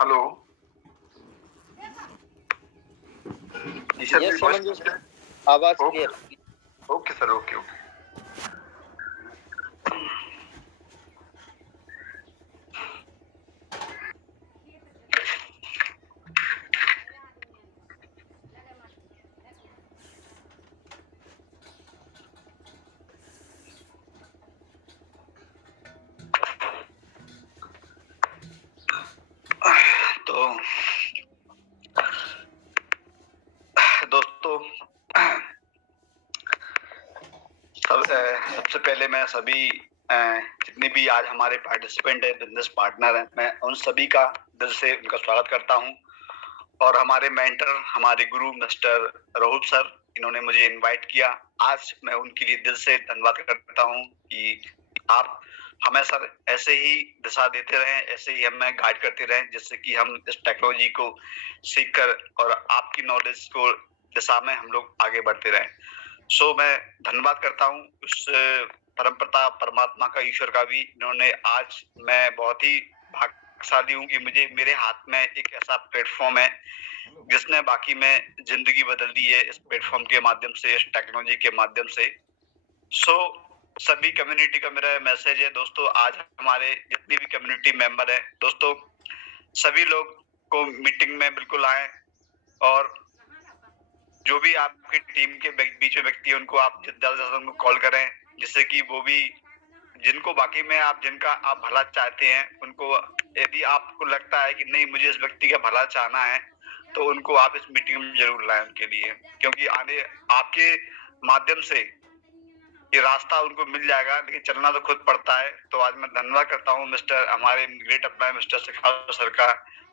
Hello. जी sir, मेरी yes voice Hemant जी, clear है? आवाज okay, clear. Okay sir, okay, okay. तो दोस्तों, सबसे पहले मैं सभी जितने भी आज हमारे पार्टिसिपेंट है, बिजनेस पार्टनर हैं, मैं उन सभी का दिल से उनका स्वागत करता हूं। और हमारे मेंटर, हमारे गुरु मिस्टर रोहित सर, इन्होंने मुझे इनवाइट किया। आज मैं उनके लिए दिल से धन्यवाद करता हूं कि आप हमें सर ऐसे ही दिशा देते रहें, ऐसे ही हमें गाइड करते रहें, जिससे कि हम इस टेक्नोलॉजी को सीखकर और आपकी नॉलेज को दिशा में हम लोग आगे बढ़ते रहें। सो मैं धन्यवाद करता हूँ उस परमपिता परमात्मा का, ईश्वर का भी, इन्होंने आज, मैं बहुत ही भाग्यशाली हूँ कि मुझे मेरे हाथ में एक ऐसा प्लेटफॉर्म है जिसने बाकी में जिंदगी बदल दी है इस प्लेटफॉर्म के माध्यम से, इस टेक्नोलॉजी के माध्यम से। सो सभी कम्युनिटी का मेरा मैसेज है दोस्तों, आज हमारे जितनी भी कम्युनिटी मेंबर है दोस्तों, सभी लोग को मीटिंग में बिल्कुल आए, और जो भी आपकी टीम के बीच में व्यक्ति है उनको आप ज्यादा से ज्यादा उनको कॉल करें, जिससे कि वो भी, जिनको बाकी में आप, जिनका आप भला चाहते हैं, उनको, यदि आपको लगता है कि नहीं मुझे इस व्यक्ति का भला चाहना है, तो उनको आप इस मीटिंग में जरूर लाएं उनके लिए, क्योंकि आने आपके माध्यम से ये रास्ता उनको मिल जाएगा, लेकिन चलना तो खुद पड़ता है। तो आज मैं धन्यवाद करता हूँ मिस्टर, हमारे ग्रेट अपना मिस्टर शेखावत सर का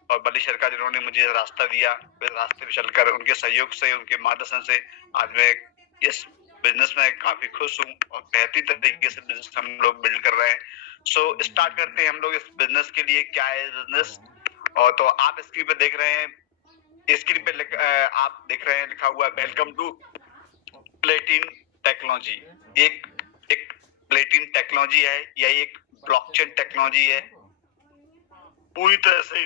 और बली सर का, जिन्होंने मुझे रास्ता दिया। इस रास्ते पे चलकर उनके सहयोग से, उनके मार्गदर्शन से आज मैं इस बिजनेस में काफी खुश हूँ और बेहतरीन तरीके से बिजनेस हम लोग बिल्ड कर रहे हैं। सो स्टार्ट करते हैं हम लोग इस बिजनेस के लिए, क्या है बिजनेस। और तो आप स्क्रीन पे देख रहे हैं, स्क्रीन पे आप देख रहे हैं लिखा हुआ है वेलकम टू प्लेटिन टेक्नोलॉजी। एक एक प्लेटिन टेक्नोलॉजी है, यह एक ब्लॉकचेन टेक्नोलॉजी है। पूरी तरह से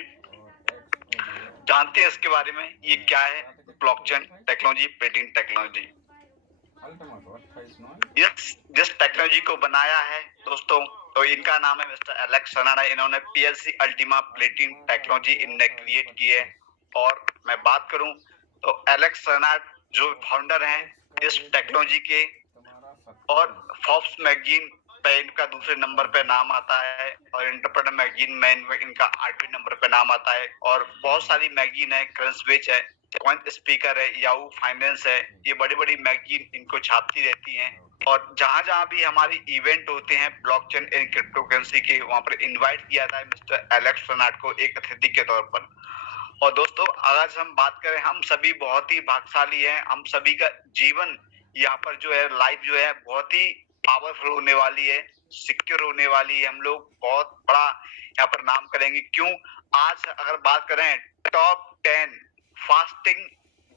जानते हैं इसके बारे में, ये क्या है ब्लॉकचेन टेक्नोलॉजी, प्लेटिन टेक्नोलॉजी। जिस टेक्नोलॉजी को बनाया है दोस्तों, तो इनका नाम है मिस्टर एलेक्स सनाडा। इन्होंने पीएलसी अल्टीमा प्लेटिन टेक्नोलॉजी इनने क्रिएट की है। और मैं बात करूं तो एलेक्स सनाड जो फाउंडर हैं इस टेक्नोलॉजी के, और फोर्ब्स मैगजीन पे इनका दूसरे नंबर पे नाम आता है, और इंटरप्रेटर मैगजीन में इनका 8वें नंबर पे नाम आता है, और बहुत सारी मैगजीन है, क्रंचबेच है, पॉइंट स्पीकर है, याहू फाइनेंस है, ये बड़ी बड़ी मैगजीन इनको छापती रहती हैं। और जहां जहां भी हमारी इवेंट होते हैं ब्लॉकचेन एंड क्रिप्टोकरेंसी के, वहां पर इनवाइट किया था मिस्टर एलेक्स फर्नांड को एक अतिथि के तौर पर। और दोस्तों, अगर हम बात करें, हम सभी बहुत ही भाग्यशाली हैं, हम सभी का जीवन यहाँ पर जो है, लाइफ जो है बहुत ही पावरफुल होने वाली है, सिक्योर होने वाली है। हम लोग बहुत बड़ा यहाँ पर नाम करेंगे। क्यों? आज अगर बात करें टॉप 10 फास्टिंग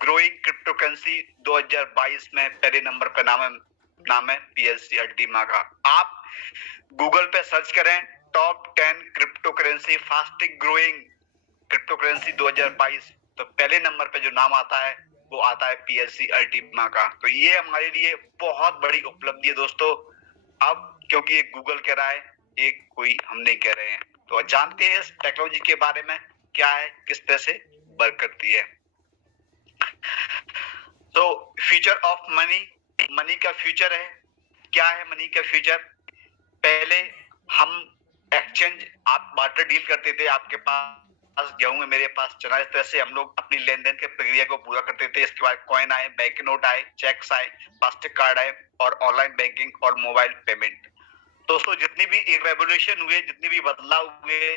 ग्रोइंग क्रिप्टोकरेंसी 2022 में पहले नंबर पे नाम है पीएलसी अल्टीमा का। आप गूगल पे सर्च करें top 10 cryptocurrency fasting growing cryptocurrency 2022, तो पहले नंबर पे जो नाम आता है वो आता है पीएलसी अल्टीमा का। तो ये हमारे लिए बहुत बड़ी उपलब्धि है दोस्तों। अब क्योंकि ये गूगल कह रहा है, ये कोई हम नहीं कह रहे हैं। तो जानते हैं इस टेक्नोलॉजी के बारे में, क्या है, किस तरह से वर्क करती है। तो फ्यूचर ऑफ मनी, मनी का फ्यूचर है। क्या है मनी का फ्यूचर? पहले हम एक्सचेंज, आप बार्टर डील करते थे, आपके पास गेहूं है, मेरे पास चना, इस तरह से हम लोग अपनी लेन देन के प्रक्रिया को पूरा करते थे। इसके बाद कॉइन आए, बैंक नोट आए, चेक्स आए, प्लास्टिक कार्ड आए, और ऑनलाइन बैंकिंग और मोबाइल पेमेंट। दोस्तों, जितनी भी रेवोल्यूशन हुए, जितनी भी बदलाव हुए,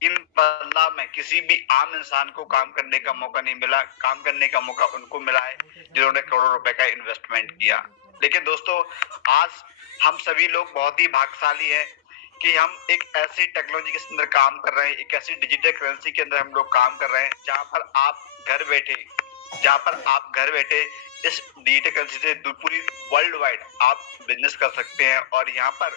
इन बदलाव में किसी भी आम इंसान को काम करने का मौका नहीं मिला। काम करने का मौका उनको मिला है जिन्होंने करोड़ों रुपए का इन्वेस्टमेंट किया। लेकिन दोस्तों, आज हम सभी लोग बहुत ही भाग्यशाली हैं कि हम एक ऐसी टेक्नोलॉजी के अंदर काम कर रहे हैं, एक ऐसी डिजिटल करेंसी के अंदर हम लोग काम कर रहे हैं, जहां पर आप घर बैठे इस डिजिटल करेंसी से पूरी वर्ल्ड वाइड आप बिजनेस कर सकते हैं। और यहाँ पर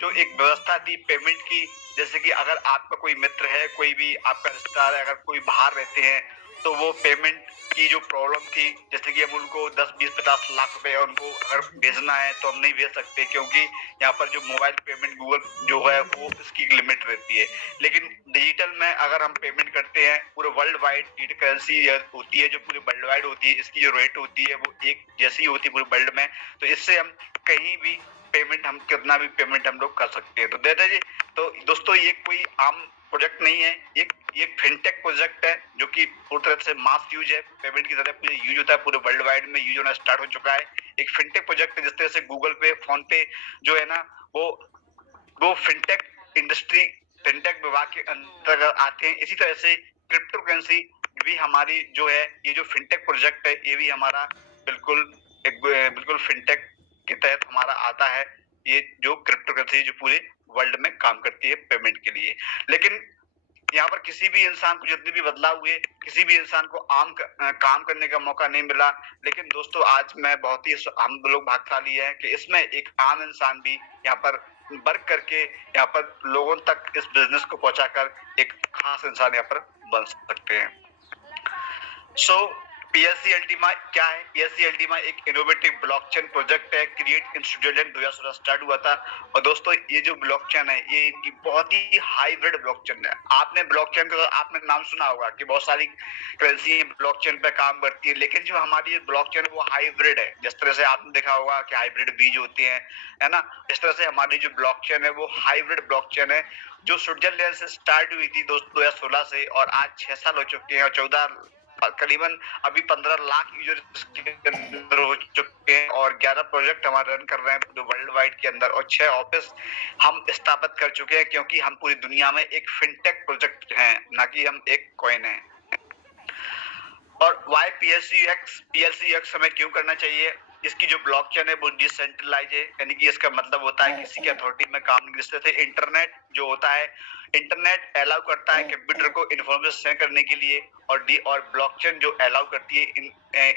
जो एक व्यवस्था थी पेमेंट की, जैसे कि अगर आपका कोई मित्र है, कोई भी आपका रिश्तेदार है, अगर कोई बाहर रहते हैं तो वो पेमेंट की जो प्रॉब्लम थी, जैसे कि हम उनको 10, 20, 50 लाख रुपए उनको अगर भेजना है तो हम नहीं भेज सकते, क्योंकि यहाँ पर जो मोबाइल पेमेंट गूगल जो है वो इसकी लिमिट रहती है। लेकिन डिजिटल में अगर हम पेमेंट करते हैं पूरे वर्ल्ड वाइड, डिजिटल करेंसी होती है जो पूरे वर्ल्ड वाइड होती है, इसकी जो रेट होती है वो एक जैसी होती है पूरे वर्ल्ड में, तो इससे हम कहीं भी पेमेंट, हम कितना भी पेमेंट हम लोग कर सकते हैं। तो दादाजी, तो दोस्तों ये कोई आम प्रोजेक्ट नहीं है, ये फिनटेक प्रोजेक्ट है जो कि पूरी तरह से मास यूज है, पेमेंट की तरह पूरे यूज होता है, पूरे वर्ल्ड वाइड में यूज होना स्टार्ट हो चुका है। एक फिनटेक प्रोजेक्ट है, जिस तरह से गूगल पे, फोन पे जो है ना वो फिनटेक इंडस्ट्री, फिनटेक विभाग के अंतर्गत आते हैं। इसी तरह से क्रिप्टो करेंसी भी हमारी जो है, ये जो फिनटेक प्रोजेक्ट है ये भी हमारा बिल्कुल फिनटेक के तहत हमारा आता है। ये जो क्रिप्टो करेंसी जो पूरे वर्ल्ड में काम करती है पेमेंट के लिए। लेकिन यहाँ पर किसी भी इंसान को जितने भी बदलाव हुए, किसी भी इंसान को काम करने का मौका नहीं मिला। लेकिन दोस्तों आज मैं बहुत ही, हम लोग भाग्यशाली हैं कि इसमें एक आम इंसान भी यहाँ पर वर्क करके यहाँ पर लोगों तक इस बिजनेस को पहुंचाकर एक खास इंसान यहाँ पर बन सकते हैं। सो पीएलसी अल्टीमा क्या है? पीएलसी अल्टीमा एक इनोवेटिव ब्लॉकचेन प्रोजेक्ट है, क्रिएट इन स्विट्जरलैंड 2016 स्टार्ट हुआ था। और दोस्तों ये जो ब्लॉकचेन है ये इनकी बहुत ही हाइब्रिड ब्लॉकचेन है। आपने ब्लॉकचेन का आपने नाम सुना होगा कि बहुत सारी करेंसी ब्लॉकचेन पे काम करती है, लेकिन जो हमारी ये ब्लॉकचेन है वो हाइब्रिड है। जिस तरह से आपने देखा होगा कि हाइब्रिड बीज होते हैं, है ना, इस तरह से हमारी जो ब्लॉकचेन है वो हाइब्रिड ब्लॉकचेन है, जो स्विट्जरलैंड से स्टार्ट हुई थी दोस्तों 2016 से, और आज 6 साल हो चुके हैं, और 14 करीबन अभी 15 लाख यूजर इसके अंदर हो चुके हैं, और 11 प्रोजेक्ट हमारे रन कर रहे हैं पूरे वर्ल्ड वाइड के अंदर, और 6 ऑफिस हम स्थापित कर चुके हैं, क्योंकि हम पूरी दुनिया में एक फिनटेक प्रोजेक्ट हैं, ना कि हम एक कॉइन हैं। और वाई पीएलसी एक्स हमें क्यों करना चाहिए? इसकी जो ब्लॉकचेन है वो डिसेंट्रलाइज है, यानी कि इसका मतलब होता है किसी की अथॉरिटी में काम नहीं। जिस तरह से इंटरनेट जो होता है, इंटरनेट अलाउ करता है कंप्यूटर को इन्फॉर्मेशन शेयर करने के लिए, और ब्लॉकचेन जो अलाउ करती है,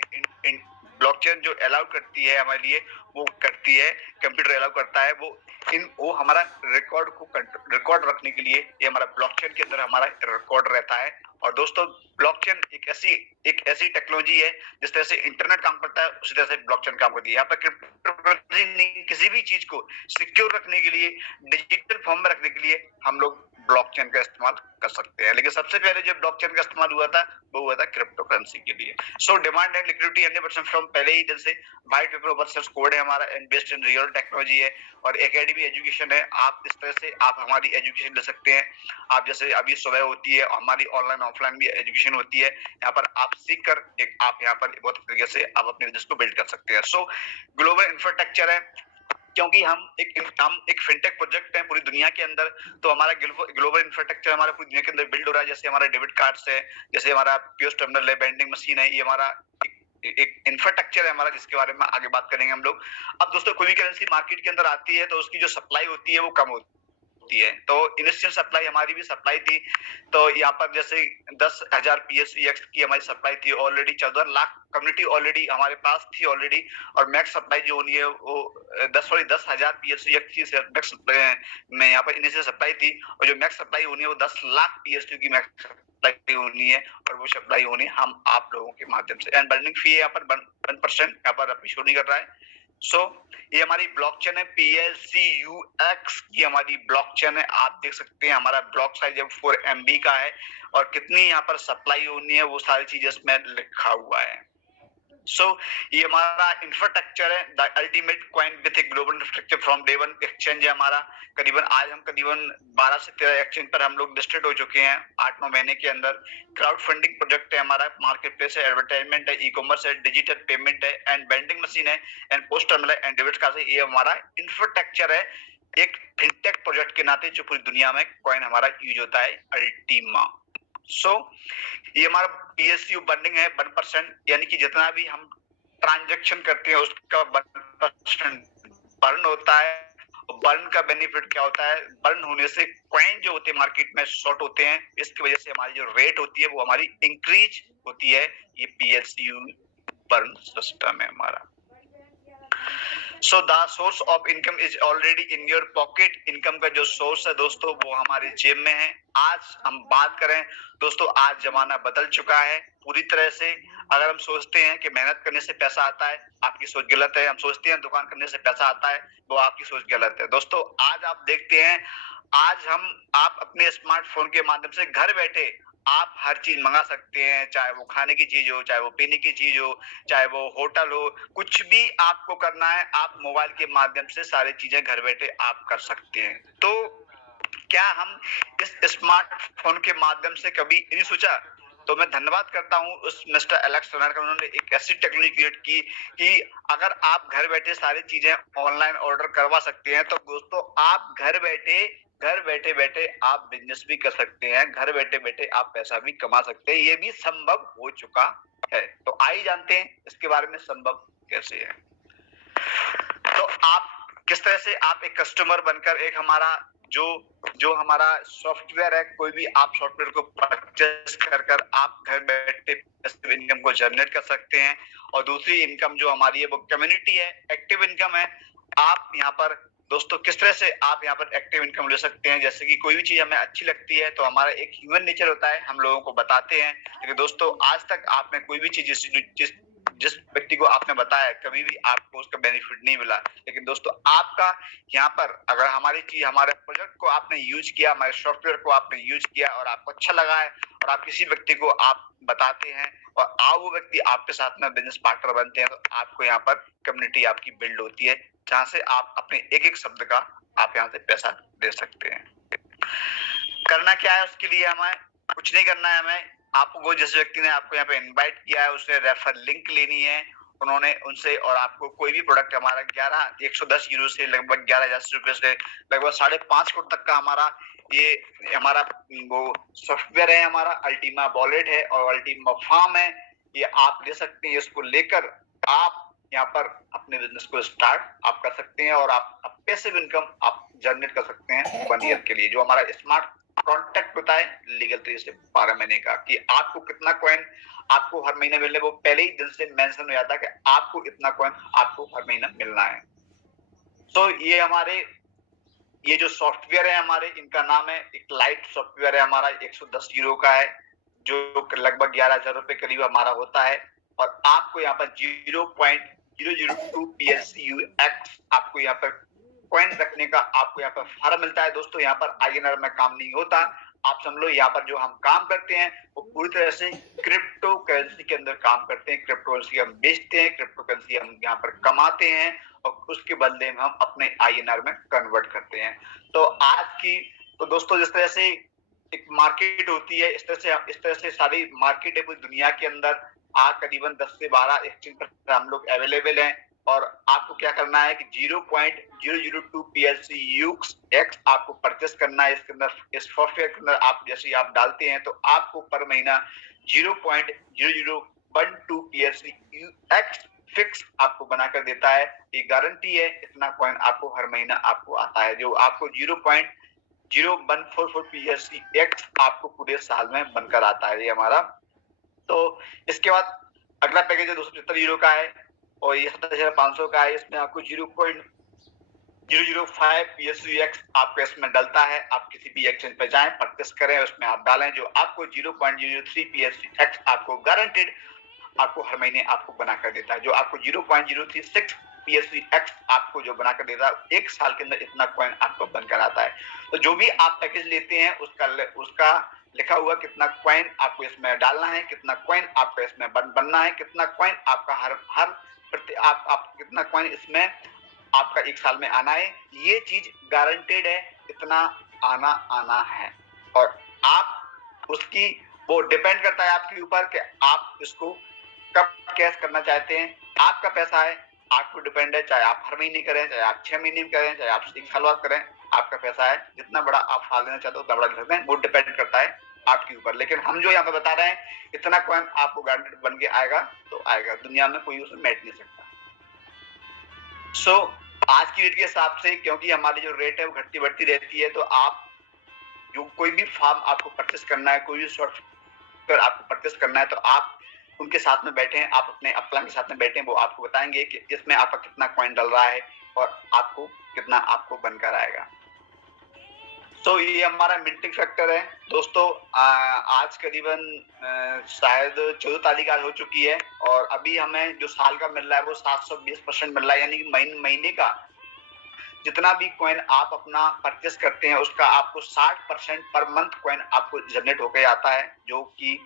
ब्लॉकचेन जो अलाउ करती है हमारे लिए, वो करती है कंप्यूटर अलाउ करता है वो हमारा रिकॉर्ड रखने के लिए, ये हमारा ब्लॉकचेन के अंदर हमारा रिकॉर्ड रहता है। और दोस्तों ब्लॉकचेन एक ऐसी टेक्नोलॉजी है, जिस तरह से इंटरनेट काम करता है उसी तरह से ब्लॉकचेन काम करती है। यहाँ पर क्रिप्टोकरेंसी किसी भी चीज को सिक्योर रखने के लिए, डिजिटल फॉर्म में रखने के लिए हम लोग ब्लॉकचेन का इस्तेमाल कर सकते हैं। लेकिन सबसे पहले जो ब्लॉकचेन का इस्तेमाल हुआ था वो हुआ था क्रिप्टो करेंसी के लिए। So demand and liquidity 100% from पहले ही दिन से white paper open source code है हमारा, and based in real technology है, और एकेडमी एजुकेशन है। आप इस तरह से आप हमारी एजुकेशन ले सकते हैं। आप जैसे अभी सुबह होती है हमारी ऑनलाइन ऑफलाइन भी एजुकेशन होती है, यहाँ पर आप सीख कर आप यहाँ पर बहुत तरीके से आप अपने बिजनेस को बिल्ड कर सकते हैं। सो ग्लोबल इंफ्रास्ट्रक्चर है, क्योंकि हम एक फिनटेक प्रोजेक्ट है पूरी दुनिया के अंदर, तो हमारा ग्लोबल इंफ्रास्ट्रक्चर हमारा पूरी दुनिया के अंदर बिल्ड हो रहा है। जैसे हमारा डेबिट कार्ड्स है, जैसे हमारा पीओएस टर्मिनल है, वेंडिंग मशीन है, ये हमारा एक इंफ्रास्ट्रक्चर है हमारा, जिसके बारे में आगे बात करेंगे हम लोग। अब दोस्तों कोई भी करेंसी मार्केट के अंदर आती है तो उसकी जो सप्लाई होती है वो कम होती है, तो इनिशियल सप्लाई हमारी भी सप्लाई थी, तो यहाँ पर जैसे 10,000 पीएसवीएक्स की हमारी सप्लाई थी ऑलरेडी, 14 लाख कम्युनिटी ऑलरेडी हमारे पास थी ऑलरेडी, और मैक्स सप्लाई जो होनी है वो 10,000 पीएसवीएक्स की मैक्स में यहाँ पर इनिशियल सप्लाई थी, और जो मैक्स सप्लाई होनी है वो 10 लाख पीएसयू की मैक्स सप्लाई होनी है, और वो सप्लाई होनी है हम आप लोगों के माध्यम से। एंड बर्निंग फी है यहाँ पर 1% यहाँ पर अभी शो नहीं कर रहा है। सो ये हमारी ब्लॉकचेन है, PLCUX की हमारी ब्लॉकचेन है। आप देख सकते हैं हमारा ब्लॉक साइज 4 MB का है, और कितनी यहाँ पर सप्लाई होनी है वो सारी चीजें इसमें लिखा हुआ है। सो ये हमारा इंफ्रास्ट्रक्चर है, the ultimate coin with a global infrastructure from day one exchange है हमारा। आज हम करीबन 12 से 13 एक्सचेंज पर हम लोग लिस्टेड हो चुके हैं 8-9 महीने के अंदर। क्राउड फंडिंग प्रोजेक्ट है हमारा, मार्केट प्लेस है, एडवर्टाइजमेंट है, ई कॉमर्स है, डिजिटल पेमेंट है, एंड वेंडिंग मशीन है, एंड पोस्ट टर्मिनल है, एंड डेबिट कार्ड है। ये हमारा इंफ्रास्ट्रक्चर है एक फिनटेक प्रोजेक्ट के नाते, जो पूरी दुनिया में कॉइन हमारा यूज होता है अल्टीमा। सो ये हमारा पीएसयू बर्निंग है 1%, यानी कि जितना भी हम ट्रांजैक्शन करते हैं उसका 1% बर्न होता है। बर्न का बेनिफिट क्या होता है? बर्न होने से कॉइन जो होते हैं मार्केट में शॉर्ट होते हैं, इसकी वजह से हमारी जो रेट होती है वो हमारी इंक्रीज होती है। ये पीएसयू बर्न सिस्टम है हमारा। So the source of income is already in your pocket. Income का जो सोर्स है दोस्तों वो हमारे जेब में है। आज हम बात करें दोस्तों, आज जमाना बदल चुका है पूरी तरह से। अगर हम सोचते हैं कि मेहनत करने से पैसा आता है, आपकी सोच गलत है। हम सोचते हैं दुकान करने से पैसा आता है, वो आपकी सोच गलत है। दोस्तों आज आप देखते हैं, आज आप अपने स्मार्टफोन के माध्यम से घर बैठे आप हर चीज मंगा सकते हैं, चाहे वो खाने की चीज हो, चाहे वो पीने की चीज हो, चाहे वो होटल हो, कुछ भी आपको करना है आप मोबाइल के माध्यम से सारी चीजें घर बैठे आप कर सकते हैं। तो क्या हम इस स्मार्टफोन के माध्यम से कभी नहीं सोचा? तो मैं धन्यवाद करता हूं उस मिस्टर एलेक्स टर्नर का, उन्होंने एक ऐसी टेक्नोलॉजी क्रिएट की कि अगर आप घर बैठे सारी चीजें ऑनलाइन ऑर्डर करवा सकते हैं, तो दोस्तों आप घर बैठे बैठे आप बिजनेस भी कर सकते हैं, घर बैठे बैठे आप पैसा भी कमा सकते हैं। ये भी संभव हो चुका है। तो आइए जानते हैं इसके बारे में संभव कैसे है। तो आप किस तरह से आप एक कस्टमर बनकर एक हमारा जो हमारा सॉफ्टवेयर है, कोई भी आप सॉफ्टवेयर को परचेस कर आप घर बैठे इनकम को जनरेट कर सकते हैं। और दूसरी इनकम जो हमारी है वो कम्युनिटी है, एक्टिव इनकम है। आप यहाँ पर दोस्तों किस तरह से आप यहाँ पर एक्टिव इनकम ले सकते हैं, जैसे कि कोई भी चीज हमें अच्छी लगती है तो हमारा एक ह्यूमन नेचर होता है, हम लोगों को बताते हैं। लेकिन दोस्तों आज तक आपने कोई भी चीज जिस व्यक्ति को आपने बताया कभी भी आपको उसका बेनिफिट नहीं मिला। लेकिन दोस्तों आपका यहाँ पर अगर हमारी चीज, हमारे प्रोजेक्ट को आपने यूज किया, हमारे सॉफ्टवेयर को आपने यूज किया और आपको अच्छा लगा है और आप किसी व्यक्ति को आप बताते हैं और वो व्यक्ति आपके साथ में बिजनेस पार्टनर बनते हैं, तो आपको यहाँ पर कम्युनिटी आपकी बिल्ड होती है, जहां से आप अपने एक एक शब्द का आप यहाँ से पैसा दे सकते हैं। करना क्या है उसके लिए? हमें कुछ नहीं करना है। हमें आपको जिस व्यक्ति ने आपको यहाँ पे इनवाइट किया है उससे रेफर लिंक लेनी है उन्होंने उनसे, और आपको कोई भी प्रोडक्ट हमारा 110 यूरो से लगभग 11,000 रुपए से लगभग 5.5 करोड़ तक का हमारा वो सॉफ्टवेयर है, हमारा अल्टीमा वॉलेट है और अल्टीमा फार्म है। ये आप ले सकते हैं, इसको लेकर आप यहाँ पर अपने बिजनेस को स्टार्ट आप कर सकते हैं और आप पैसिव इनकम आप जनरेट कर सकते हैं 1 ईयर के लिए। जो हमारा स्मार्ट कॉन्ट्रैक्ट होता है लीगल तरीके से 12 महीने का, कि आपको कितना कॉइन आपको हर महीने मिलने, वो पहले ही दिन से मेंशन हो जाता है कि आपको इतना कॉइन आपको हर महीना मिलना है। तो ये जो सॉफ्टवेयर है हमारे, इनका नाम है, एक लाइट सॉफ्टवेयर है हमारा, 110 यूरो का है, जो लगभग 11,000 रुपए करीब हमारा होता है। और आपको यहाँ पर 0.002 PSUX आपको यहाँ पर कॉइन रखने का आपको यहाँ पर फार्म मिलता है। दोस्तों यहाँ पर INR में काम नहीं होता, आप समझ लो यहाँ पर जो हम काम करते हैं वो पूरी तरह से क्रिप्टो करेंसी के अंदर काम करते हैं। क्रिप्टो करेंसी हम बेचते हैं, क्रिप्टो करेंसी हम यहाँ पर कमाते हैं और उसके बदले में हम अपने INR में कन्वर्ट करते हैं। तो दोस्तों जिस तरह से एक मार्केट होती है, इस तरह से सारी मार्केट है पूरी दुनिया के अंदर। आज करीबन 10 से 12 एक्सचेंज पर हम लोग अवेलेबल हैं और आपको क्या करना है कि 0.002 PSUX आपको परचेस करना है। इसके अंदर इस सॉफ्टवेयर के अंदर आप जैसे ही आप डालते हैं तो आपको पर महीना 0.0012 PSUX फिक्स आपको बनाकर देता है। ये गारंटी है, इतना कॉइन आपको हर महीना आपको आता है, जो आपको 0.0144 PSUX आपको पूरे साल में बनकर आता है ये हमारा। तो इसके बाद अगला पैकेज है 275 यूरो का है और ये 27,500 का है। इसमें आपको 0.005 PSUX आपको इसमें डलता है। आप किसी भी एक्सचेंज पे जाएं, परचेस करें, उसमें आप डालें, जो आपको 0.003 PSUX आपको गारंटेड आपको हर महीने आपको बनाकर देता है। जो आपको 0.036 PSUX आपको जो बनाकर देता है, एक साल के अंदर इतना कॉइन आपको बनकर आता है। तो जो भी आप पैकेज लेते हैं उसका लिखा हुआ कितना कॉइन आपको इसमें डालना है, कितना कॉइन आपको इसमें बनना है, कितना कॉइन आपका आप कितना कॉइन इसमें आपका एक साल में आना है, ये चीज गारंटेड है, इतना आना है। और आप उसकी वो डिपेंड करता है आपके ऊपर कि आप इसको कब कैश करना चाहते हैं। आपका पैसा है, आपको डिपेंड है, चाहे आप हर महीने करें, चाहे आप 6 महीने में करें, चाहे आप 1 साल बाद करें, आपका पैसा है। जितना बड़ा आप फाल देना चाहते हो उतना बड़ा कर सकते हैं, वो डिपेंड करता है आपके ऊपर। लेकिन हम जो यहाँ पे बता रहे हैं, इतना कॉइन आपको गारंटेड बन के आएगा तो आएगा, दुनिया में कोई उसे मैच नहीं सकता। आज की रेट के हिसाब से, क्योंकि हमारी जो रेट है वो घटती बढ़ती रहती है, तो आप जो कोई भी फार्म आपको परचेस करना है, कोई भी सॉफ्टवेयर आपको परचेस करना है, तो आप उनके साथ में बैठे हैं, आप अपने अपलाइन के साथ में बैठे हैं, वो आपको बताएंगे कि इसमें आपका कितना कॉइन डल रहा है और आपको कितना आपको बनकर आएगा। तो ये हमारा मिंटिंग फैक्टर है दोस्तों। आज करीबन शायद 14 तारीख आज हो चुकी है और अभी हमें जो साल का मिल रहा है वो 720% मिल रहा है, यानी कि महीने का जितना भी कॉइन आप अपना परचेस करते हैं उसका आपको 60% पर मंथ कॉइन आपको जनरेट होकर आता है, जो कि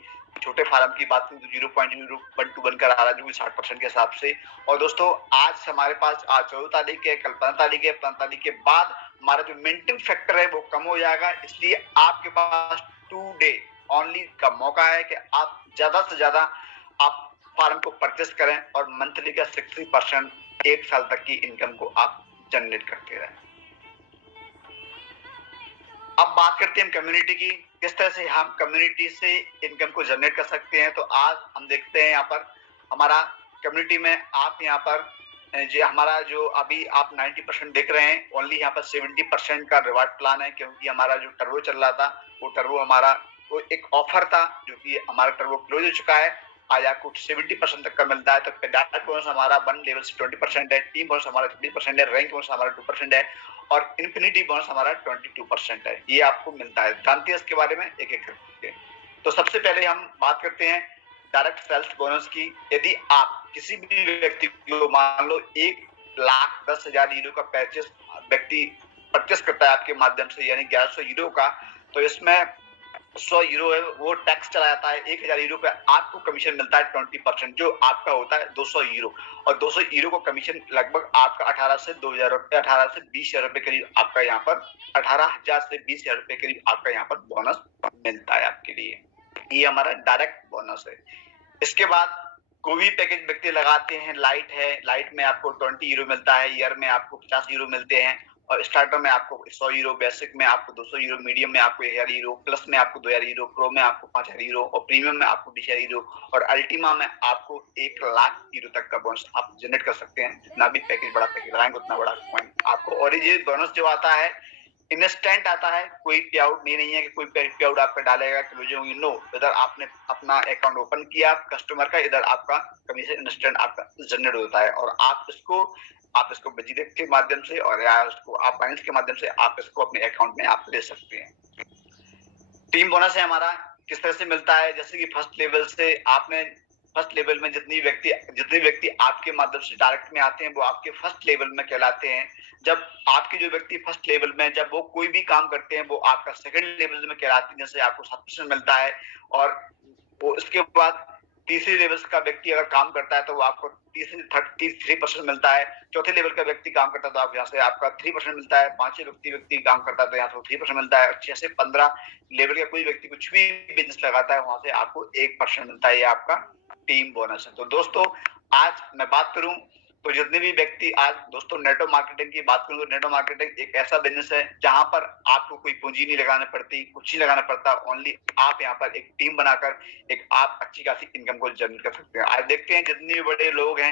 छोटे फार्म की बात करें तो 0.012 बनकर आ रहा है, जो कि 60% के हिसाब से। और दोस्तों आज हमारे पास आज 14 तारीख है, कल 15 तारीख है, 15 तारीख के बाद हमारा जो मिंटिंग फैक्टर है वो कम हो जाएगा, इसलिए आपके पास 2 डे ओनली का मौका है कि आप ज्यादा से ज्यादा आप फार्म को परचेस करें और मंथली का 60% एक साल तक की इनकम को आप जनरेट करते रहे। अब बात करते हैं कम्युनिटी की, किस तरह से हम कम्युनिटी से इनकम को जनरेट कर सकते हैं। तो आज हम देखते हैं यहाँ पर हमारा कम्युनिटी में आप यहाँ पर जो हमारा जो अभी आप 90% देख रहे हैं, ओनली यहाँ पर 70% का रिवार्ड प्लान है, क्योंकि हमारा जो टर्बो चल रहा था वो टर्बो हमारा वो एक ऑफर था जो कि हमारा टर्बो क्लोज हो चुका है। आज आपको 70% तक का मिलता है। तो डाटा बोनस हमारा 1 लेवल से 20% है, टीम बोनस हमारा 30% है, रैंक बोनस हमारा 2% है और इन्फिनिटी बोनस हमारा 22% है। ये आपको मिलता है। जानते हैं इसके बारे में एक एक करके। तो सबसे पहले हम बात करते हैं डायरेक्ट सेल्स बोनस की। यदि आप किसी भी व्यक्ति को मान लो 1,10,000 यूरो का व्यक्ति परचेस करता है आपके माध्यम से, यानी 1100 यूरो का, तो इसमें 100 यूरो है वो टैक्स चला जाता है। 1000 यूरो पे आपको कमीशन मिलता है 20%, जो आपका होता है 200 यूरो। और 200 यूरो को कमीशन लगभग आपका 18 से 2000 रुपए, 18 से 20,000 रुपए करीब आपका यहाँ पर 18,000 से 20,000 रुपए करीब आपका यहाँ पर बोनस मिलता है आपके लिए। ये हमारा डायरेक्ट बोनस है। इसके बाद कोई भी पैकेज व्यक्ति लगाते हैं, लाइट है, लाइट में आपको 20 यूरो मिलता है, ईयर में आपको 50 यूरो मिलते हैं और स्टार्टर में आपको 100 यूरो, बेसिक में आपको 200 यूरो, मीडियम में आपको 1000 यूरो, प्लस में आपको 2000 यूरो, प्रो में आपको 5000 यूरो और प्रीमियम में आपको 20,000 यूरो और अल्टीमा में आपको 1 लाख यूरो तक का बोनस आप जनरेट कर सकते हैं। जितना भी पैकेज बड़ा पैकेज लगाएंगे उतना बड़ा कॉइन आपको। और ये बोनस जो आता है इंस्टेंट आता है, कोई पे आउट नहीं है कि कोई पे आउट आपका डालेगा कि नो, इधर आपने अपना अकाउंट ओपन किया कस्टमर का, इधर आपका कमीशन इंस्टेंट आपका जनरेट होता है और आप इसको बजीरेक के माध्यम से और या उसको आप बाइनेंस के माध्यम से आप इसको अपने अकाउंट में आप ले सकते हैं। टीम बोनस है हमारा, किस तरह से मिलता है, जैसे कि फर्स्ट लेवल में जितने व्यक्ति आपके माध्यम से डायरेक्ट में आते हैं वो आपके फर्स्ट लेवल में कहलाते हैं। जब आपके जो व्यक्ति फर्स्ट लेवल में जब वो कोई भी काम करते हैं वो आपका सेकंड लेवल में कहलाते हैं, जैसे आपको 7% मिलता है। और वो इसके बाद तीसरे लेवल का व्यक्ति अगर काम करता है तो वो आपको 33% मिलता है। चौथे लेवल का व्यक्ति काम करता है तो आप यहाँ से आपका 3% मिलता है। पांचवें व्यक्ति काम करता है तो यहाँ से 3% मिलता है। 6 से 15 लेवल का कोई व्यक्ति कुछ भी बिजनेस लगाता है वहां से आपको 1% मिलता है। ये आपका टीम बोनस है। तो दोस्तों आज मैं बात करूं तो जितने भी व्यक्ति आज दोस्तों नेटवर्क मार्केटिंग की बात करूं तो नेटवर्क मार्केटिंग एक ऐसा बिजनेस है जहां पर आपको कोई पूंजी नहीं लगाना पड़ती, कुछ नहीं लगाना पड़ता। ओनली आप यहाँ पर एक टीम बनाकर एक आप अच्छी खासी इनकम को जनरेट कर सकते हैं। आज देखते हैं जितने भी बड़े लोग हैं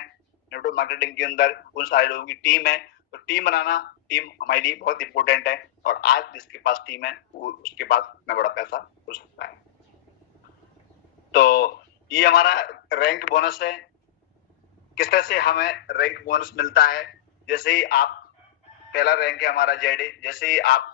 नेटवर्क मार्केटिंग के अंदर उन सारे लोगों की टीम है। तो टीम बनाना, टीम हमारे लिए बहुत इंपॉर्टेंट है और आज जिसके पास टीम है वो उसके पास इतना बड़ा पैसा हो सकता है। तो ये हमारा रैंक बोनस है। किस तरह से हमें रैंक बोनस मिलता है, जैसे ही आप पहला रैंक है हमारा जेडे, जैसे ही आप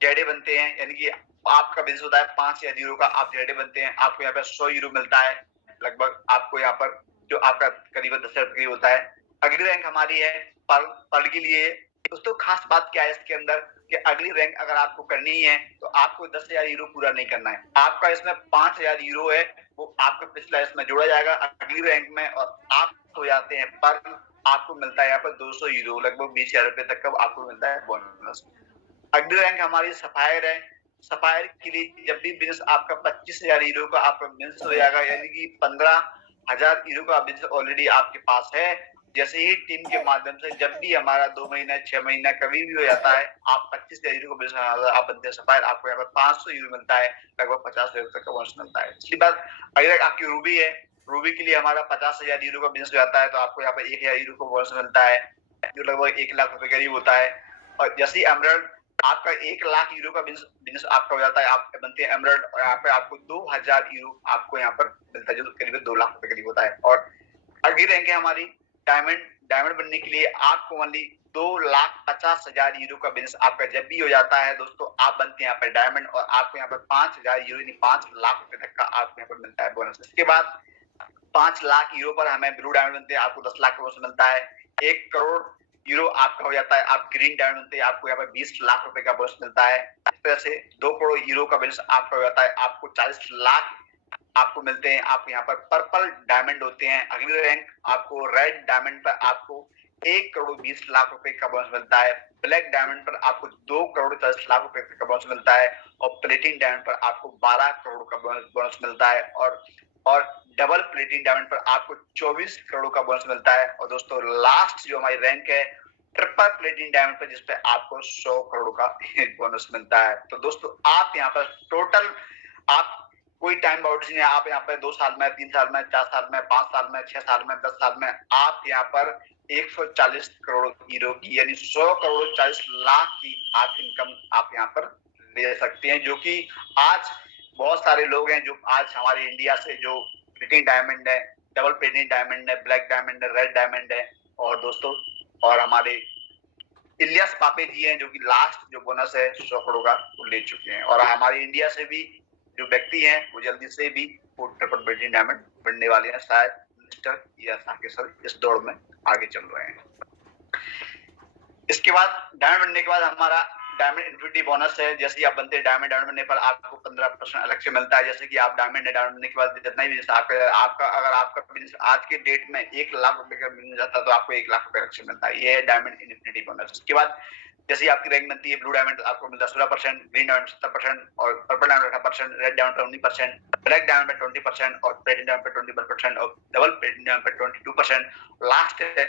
जेडे बनते हैं यानी कि आपका बिजनेस होता है 5,000 यूरो का, आप जेडे बनते हैं आपको यहाँ पर 100 यूरो मिलता है लगभग आपको यहाँ पर, जो आपका करीबन 10,000 रुपये होता है। अगली रैंक हमारी है पर के लिए। दोस्तों खास बात क्या है इसके अंदर कि अगली रैंक अगर आपको करनी है तो आपको 10,000 यूरो पूरा नहीं करना है। आपका इसमें 5,000 यूरो है वो आपका पिछला इसमें जोड़ा जाएगा अगली रैंक में और आप हो जाते हैं पर आपको मिलता है यहाँ पर 200 यूरो, लगभग 20,000 रुपए तक का आपको मिलता है बोनस। अगली रैंक हमारी सफायर है। सफायर के लिए जब भी बिजनेस आपका 25,000 यूरो का आपका बिजनेस हो जाएगा, यानी कि 15,000 यूरो का बिजनेस ऑलरेडी आपके पास है। जैसे ही टीम के माध्यम से जब भी हमारा 2 महीना 6 महीना कभी भी हो जाता है, आप 25,000 यूरो का बिजनेस आप बनते हैं सफायर, आपको यहाँ पर 500 यूरो मिलता है, लगभग 50,000 तक का बोनस मिलता है। इसके बाद अगर आपकी रूबी है, रूबी के लिए हमारा 50,000 यूरो का बिजनेस हो जाता है तो आपको यहाँ पर 1,000 यूरो का बोनस मिलता है, जो लगभग 1 लाख रुपए करीब होता है। और जैसे एमराल्ड आपका 1 लाख यूरो का बिजनेस आपका हो जाता है, आप बनते हैं एमरल्ड, और यहाँ पे आपको 2000 यूरो आपको यहाँ पर मिलता है, जो करीब 2 लाख रुपए करीब होता है। और अगली रैंक है हमारी डायमंड। डायमंड बनने के लिए आपको ओनली 2,50,000 यूरो का बिजनेस आपका जब भी हो जाता है दोस्तों, आप बनते हैं यहाँ पर डायमंड, और आपको यहाँ पर 5,000 यूरो यानी 5 लाख रुपए तक का आपको यहाँ पर मिलता है बोनस। इसके बाद 5 लाख यूरो पर हमें ब्लू डायमंड बनते हैं, आपको 10 लाख का बोनस मिलता है। 1 करोड़ यूरो आपका हो जाता है, आप ग्रीन डायमंड बनते हैं, आपको यहाँ पर 20 लाख रुपए का बोनस मिलता है। इस तरह से 2 करोड़ यूरो का बोनस आपका हो जाता है, आपको 40 लाख आपको मिलते हैं। आप यहाँ पर पर्पल डायमंड होते हैं। अगली रैंक आपको रेड डायमंड पर आपको 1 करोड़ 20 लाख रुपए का बोनस मिलता है। ब्लैक डायमंड पर आपको 2 करोड़ 10 लाख रुपए का बोनस मिलता है, और प्लेटिन डायमंड पर आपको 12 करोड़ का बोनस मिलता है, और डबल प्लेटिन डायमंड पर आपको 24 करोड़ का बोनस मिलता है। और दोस्तों लास्ट जो हमारी रैंक है ट्रिपल प्लेटिन डायमंड पर, जिसपे आपको 100 करोड़ का बोनस मिलता है। तो दोस्तों आप यहाँ पर टोटल आप कोई टाइम बाउंड्री नहीं है, आप यहाँ पे 2 साल में, 3 साल में, 4 साल में, 5 साल में, 6 साल में, 10 साल में आप यहाँ पर 140 करोड़ यूरो की यानी 100 करोड़ 40 लाख की आप इनकम आप यहाँ पर ले सकते हैं, जो कि आज बहुत सारे लोग हैं जो आज हमारे इंडिया से जो प्लेटिन डायमंड है, डबल प्लेटिन डायमंड है, ब्लैक डायमंड है, रेड डायमंड है, और दोस्तों और हमारे इलियास पापे जी हैं जो कि लास्ट जो बोनस है 100 करोड़ का वो ले चुके हैं। और हमारे इंडिया से भी जो व्यक्ति हैं वो जल्दी से भी ट्रिपल प्लेटिन डायमंड बनने वाले हैं, शायद मिस्टर या साके सर इस दौड़ में आगे चल रहे हैं। इसके बाद डायमंड बनने के बाद हमारा डायमंड इन्फिनिटी बोनस है। जैसे ही आप बनते हैं डायमंड बनने पर आपको 15% अलग से मिलता है। जैसे कि आप डायमंड है, डायमंड बनने के बाद जितना भी बिजनेस आपका अगर आपका बिजनेस आज के डेट में 1 लाख रुपए का बिजनेस जाता है तो आपको 1 लाख रुपए अलग से मिलता है। ये है डायमंड इन्फिनिटी बोनस। उसके बाद जैसे ही आपकी रैंक बनती है ब्लू डायमंड आपको मिलता है 16%, ग्रीन डायमंड 70%, और पर्पल डायमंड 18%, रेड डायमंड पर 19%, ब्लैक डायमंड पर 20%, और प्लेटिनम डायमंड पर 21%, और डबल प्लेटिनम डायमंड पर 22%। लास्ट है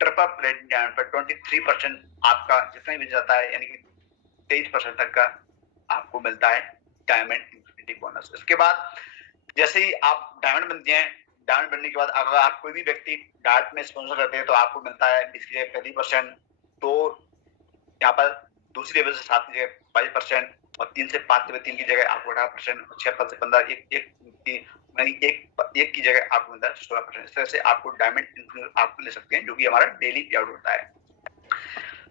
ट्रिपल प्लेटिनम डायमंड पर 23% आपका जितना भी जाता है, यानी कि 23% तक का आपको मिलता है डायमंड इन्फिनिटी बोनस। इसके बाद जैसे ही आप डायमंड बनते हैं, डायमंड बनने के बाद अगर आप कोई भी व्यक्ति डार्ट में स्पॉन्सर करते हैं तो आपको मिलता है इसकी जगह 35%, तो यहाँ पर दूसरी लेवल से 7 की जगह 22%, और 3 से 5 लेवल 3 की जगह आपको 18%, और 6 से 15 एक की जगह आपको मिलता है 16%। इस तरह से आपको डायमंड आपको ले सकते हैं, जो कि हमारा डेली पे आउट होता है।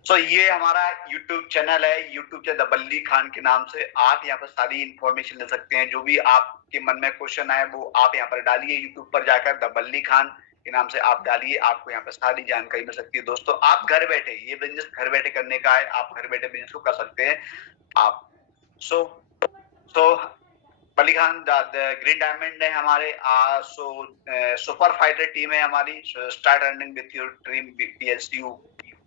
सो ये हमारा YouTube चैनल है, YouTube चैनल द बल्ली खान के नाम से। आप यहाँ पर सारी इंफॉर्मेशन ले सकते हैं, जो भी आपके मन में क्वेश्चन आए वो आप यहाँ पर डालिए। YouTube पर जाकर द बल्ली खान के नाम से आप डालिए, आपको यहाँ पर सारी जानकारी मिल सकती है। दोस्तों आप घर बैठे, ये बिजनेस घर बैठे करने का है, आप घर बैठे बिजनेस को कर सकते हैं आप। सो बल्ली खान ग्रीन डायमंड है हमारे। सुपर फाइटर टीम है हमारी। Start running with your dream PSU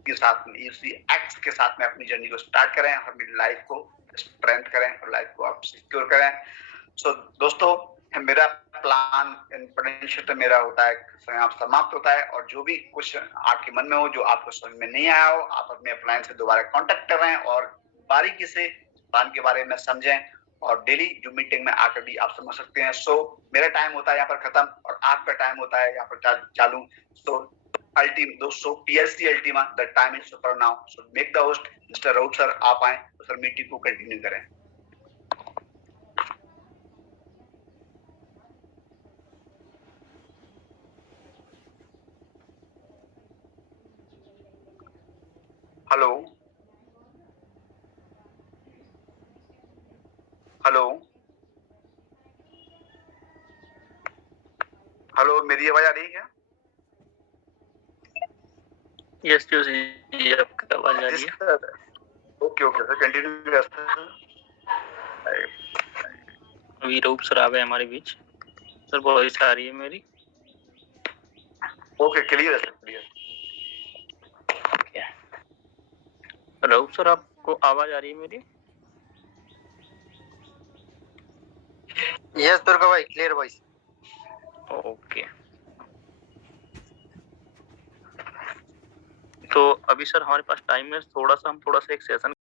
के साथ में, एक्स के साथ में अपनी जर्नी को स्टार्ट करें, अपनी लाइफ को स्ट्रेंथ करें और लाइफ को आप सिक्योर करें। सो दोस्तों मेरा प्लान पोटेंशियल तो मेरा होता है समाप्त होता है, और जो भी क्वेश्चन आपके मन में हो, जो आपको समझ में नहीं आया हो, आप अपने अपलाइन से दोबारा कांटेक्ट कर रहे हैं और बारीकी से प्लान के बारे में समझें, और डेली जो मीटिंग में आकर भी आप समझ सकते हैं। सो मेरा टाइम होता है यहाँ पर खत्म, और आपका टाइम होता है यहाँ पर चालू। सो दोस्तों PLC Ultima the time is super now. So make the host mister Raut sir, आप आए तो सर मीटिंग को कंटिन्यू करें। हेलो हेलो हेलो, मेरी आवाज आ रही है क्या? यस जी, आपकी आवाज आ रही है। ओके ओके सर, कंटिन्यू कर सकते हैं। अभी रूप सर आ गए हमारे बीच। सर वॉइस आ रही है मेरी? ओके, क्लियर है सर, क्लियर। रूप सर आपको आवाज आ रही है मेरी? यस दुर्गा भाई, क्लियर वॉइस। ओके, तो अभी सर हमारे पास टाइम है, हम थोड़ा सा एक सेशन